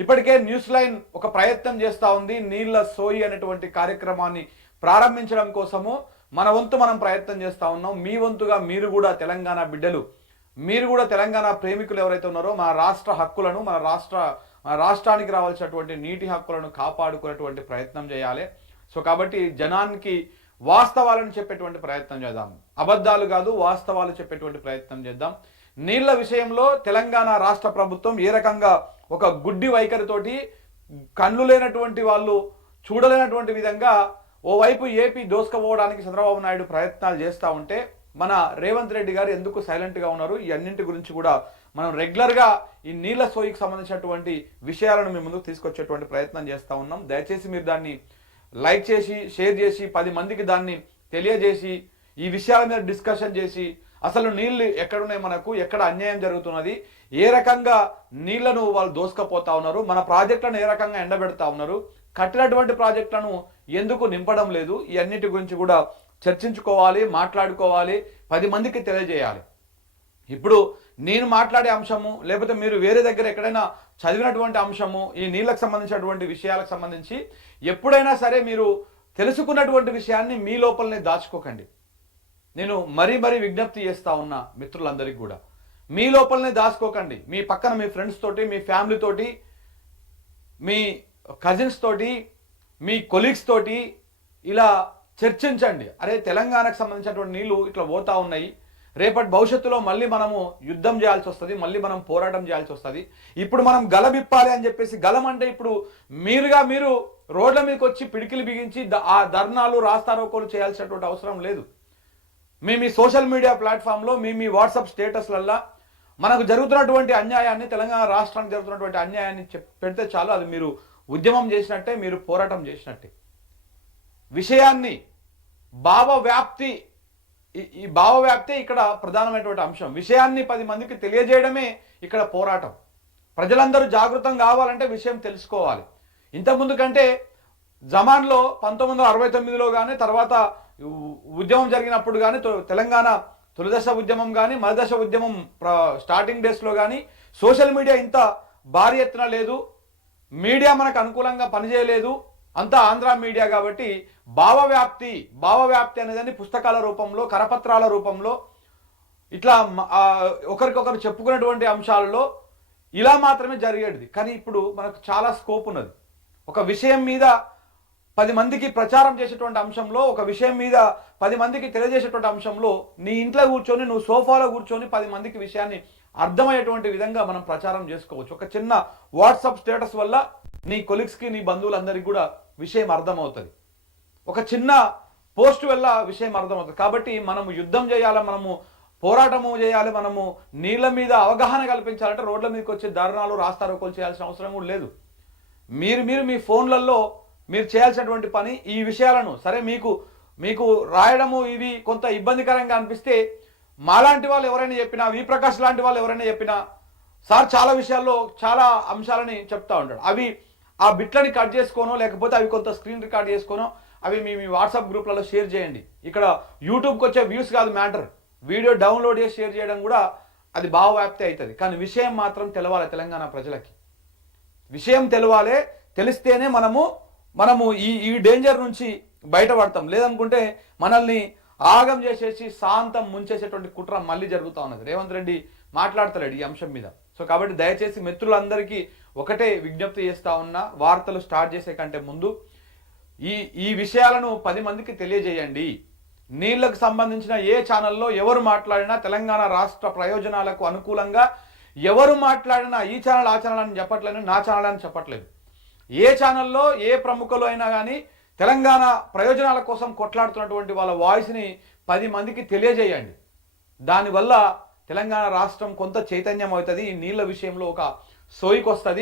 ఇప్పటికే news line ఒక ప్రయత్నం చేస్తూ ఉంది నీళ్ల సోయి అనేటువంటి కార్యక్రమాన్ని ప్రారంభించడం కోసము మన వంతు మనం ప్రయత్నం చేస్తూ ఉన్నాం. మీ వంతుగా మీరు కూడా తెలంగాణ బిడ్డలు, మీరు కూడా తెలంగాణ ప్రేమికులు ఎవరైతే ఉన్నారో మన రాష్ట్ర హక్కులను మన రాష్ట్రానికి రావాల్సినటువంటి నీటి హక్కులను కాపాడుకునేటువంటి ప్రయత్నం చేయాలి. సో కాబట్టి జనానికి వాస్తవాలను చెప్పేటువంటి ప్రయత్నం చేద్దాం. అబద్ధాలు కాదు, వాస్తవాలు చెప్పేటువంటి ప్రయత్నం చేద్దాం. నీళ్ల విషయంలో తెలంగాణ రాష్ట్ర ప్రభుత్వం ఏ రకంగా ఒక గుడ్డి వైఖరితోటి కళ్ళు లేనటువంటి వాళ్ళు చూడలేనటువంటి విధంగా ఓవైపు ఏపీ దోసుకపోవడానికి చంద్రబాబు నాయుడు ప్రయత్నాలు చేస్తూ ఉంటే మన రేవంత్ రెడ్డి గారు ఎందుకు సైలెంట్గా ఉన్నారు? ఈ అన్నింటి గురించి కూడా మనం రెగ్యులర్గా ఈ నీళ్ల సోయికి సంబంధించినటువంటి విషయాలను మీ ముందుకు తీసుకొచ్చేటువంటి ప్రయత్నం చేస్తూ ఉన్నాం. దయచేసి మీరు దాన్ని లైక్ చేసి షేర్ చేసి 10 మందికి దాన్ని తెలియజేసి ఈ విషయాల మీద డిస్కషన్ చేసి అసలు నీళ్లు ఎక్కడున్నాయి, మనకు ఎక్కడ అన్యాయం జరుగుతున్నది, ఏ రకంగా నీళ్లను వాళ్ళు దోసుకపోతా ఉన్నారు, మన ప్రాజెక్టులను ఏ రకంగా ఎండబెడతా ఉన్నారు, కట్టినటువంటి ప్రాజెక్టులను ఎందుకు నింపడం లేదు, ఈ అన్నిటి గురించి కూడా చర్చించుకోవాలి, మాట్లాడుకోవాలి, 10 మందికి తెలియజేయాలి. ఇప్పుడు నేను మాట్లాడే అంశము లేకపోతే మీరు వేరే దగ్గర ఎక్కడైనా చదివినటువంటి అంశము ఈ నీళ్ళకు సంబంధించినటువంటి విషయాలకు సంబంధించి ఎప్పుడైనా సరే మీరు తెలుసుకున్నటువంటి విషయాన్ని మీ లోపలనే దాచుకోకండి. నేను మరీ విజ్ఞప్తి చేస్తా ఉన్నా మిత్రులందరికీ కూడా, మీ లోపలనే దాచుకోకండి. మీ పక్కన మీ ఫ్రెండ్స్ తోటి, మీ ఫ్యామిలీ తోటి, మీ కజిన్స్ తోటి, మీ కొలీగ్స్ తోటి ఇలా చర్చించండి. అరే తెలంగాణకు సంబంధించినటువంటి నీళ్లు ఇట్లా పోతా ఉన్నాయి, రేపటి భవిష్యత్తులో మళ్ళీ మనము యుద్ధం చేయాల్సి వస్తుంది, మళ్ళీ మనం పోరాటం చేయాల్సి వస్తుంది. ఇప్పుడు మనం గలమిప్పాలి అని చెప్పేసి, గలం అంటే ఇప్పుడు మీరు రోడ్ల మీదకి వచ్చి పిడికిలు బిగించి ఆ ధర్నాలు రాస్తారోకోలు చేయాల్సినటువంటి అవసరం లేదు. మీ సోషల్ మీడియా ప్లాట్ఫామ్లో మీ వాట్సాప్ స్టేటస్లల్లో మనకు జరుగుతున్నటువంటి అన్యాయాన్ని, తెలంగాణ రాష్ట్రానికి జరుగుతున్నటువంటి అన్యాయాన్ని పెడితే చాలు, అది మీరు ఉద్యమం చేసినట్టే, మీరు పోరాటం చేసినట్టే. విషయాన్ని ఈ భావవ్యాప్తి ఇక్కడ ప్రధానమైనటువంటి అంశం. విషయాన్ని 10 మందికి తెలియజేయడమే ఇక్కడ పోరాటం. ప్రజలందరూ జాగృతం కావాలంటే విషయం తెలుసుకోవాలి. ఇంతకుముందు కంటే జమాన్లో 1969లో కానీ తర్వాత ఉద్యమం జరిగినప్పుడు కానీ తెలంగాణ తొలిదశ ఉద్యమం కానీ మధ్యదశ ఉద్యమం స్టార్టింగ్ డేస్లో కానీ సోషల్ మీడియా ఇంత భారీ ఎత్తున లేదు, మీడియా మనకు అనుకూలంగా పనిచేయలేదు, అంతా ఆంధ్ర మీడియా. కాబట్టి భావవ్యాప్తి అనేదాన్ని పుస్తకాల రూపంలో, కరపత్రాల రూపంలో ఇట్లా ఒకరికొకరు చెప్పుకున్నటువంటి అంశాలలో ఇలా మాత్రమే జరిగేది. కానీ ఇప్పుడు మనకు చాలా స్కోప్ ఉన్నది. ఒక విషయం మీద 10 మందికి ప్రచారం చేసేటువంటి అంశంలో, ఒక విషయం మీద 10 మందికి తెలియజేసేటువంటి అంశంలో నీ ఇంట్లో కూర్చొని, నువ్వు సోఫాలో కూర్చొని 10 మందికి విషయాన్ని అర్థమయ్యేటువంటి విధంగా మనం ప్రచారం చేసుకోవచ్చు. ఒక చిన్న వాట్సాప్ స్టేటస్ వల్ల నీ కొలీగ్స్కి, నీ బంధువులందరికీ కూడా విషయం అర్థమవుతుంది. ఒక చిన్న పోస్ట్ వల్ల విషయం అర్థమవుతుంది. కాబట్టి మనము యుద్ధం చేయాలి, మనము పోరాటము చేయాలి, మనము నీళ్ళ మీద అవగాహన కల్పించాలంటే రోడ్ల మీదకి వచ్చే ధర్నాలు రాస్తారోకోలు చేయాల్సిన అవసరం కూడా లేదు. మీరు మీ ఫోన్లలో మీరు చేయాల్సినటువంటి పని ఈ విషయాలను, సరే మీకు రాయడము ఇవి కొంత ఇబ్బందికరంగా అనిపిస్తే మాలాంటి వాళ్ళు ఎవరైనా చెప్పినా, వి ప్రకాష్ లాంటి వాళ్ళు ఎవరైనా చెప్పినా, సార్ చాలా విషయాల్లో చాలా అంశాలని చెప్తా ఉంటాడు, అవి ఆ బిట్లని కట్ చేసుకోనో లేకపోతే అవి కొంత స్క్రీన్ రికార్డ్ చేసుకోనో అవి మీ వాట్సాప్ గ్రూప్లలో షేర్ చేయండి. ఇక్కడ యూట్యూబ్కి వచ్చే వ్యూస్ కాదు మ్యాటర్, వీడియో డౌన్లోడ్ చేసి షేర్ చేయడం కూడా అది భావవ్యాప్తి అవుతుంది. కానీ విషయం మాత్రం తెలవాలి తెలంగాణ ప్రజలకి. విషయం తెలవాలి, తెలిస్తేనే మనము ఈ డేంజర్ నుంచి బయటపడతాం. లేదనుకుంటే మనల్ని ఆగం చేసేసి శాంతం ముంచేసేటువంటి కుట్ర మళ్ళీ జరుగుతూ ఉన్నది. రేవంత్ రెడ్డి మాట్లాడతలేడు ఈ అంశం మీద. సో కాబట్టి దయచేసి మిత్రులందరికీ ఒకటే విజ్ఞప్తి చేస్తా ఉన్నా, వార్తలు స్టార్ట్ చేసే కంటే ముందు ఈ విషయాలను 10 మందికి తెలియజేయండి. నీళ్లకు సంబంధించిన ఏ ఛానల్లో ఎవరు మాట్లాడినా, తెలంగాణ రాష్ట్ర ప్రయోజనాలకు అనుకూలంగా ఎవరు మాట్లాడినా, ఈ ఛానల్ ఆ ఛానల్ అని చెప్పట్లేదు, నా ఛానల్ అని చెప్పట్లేదు, ఏ ఛానల్లో ఏ ప్రముఖులు అయినా కానీ తెలంగాణ ప్రయోజనాల కోసం కొట్లాడుతున్నటువంటి వాళ్ళ వాయిస్ని 10 మందికి తెలియజేయండి. దానివల్ల తెలంగాణ రాష్ట్రం కొంత చైతన్యం అవుతుంది, ఈ నీళ్ల విషయంలో ఒక సోయికి వస్తుంది.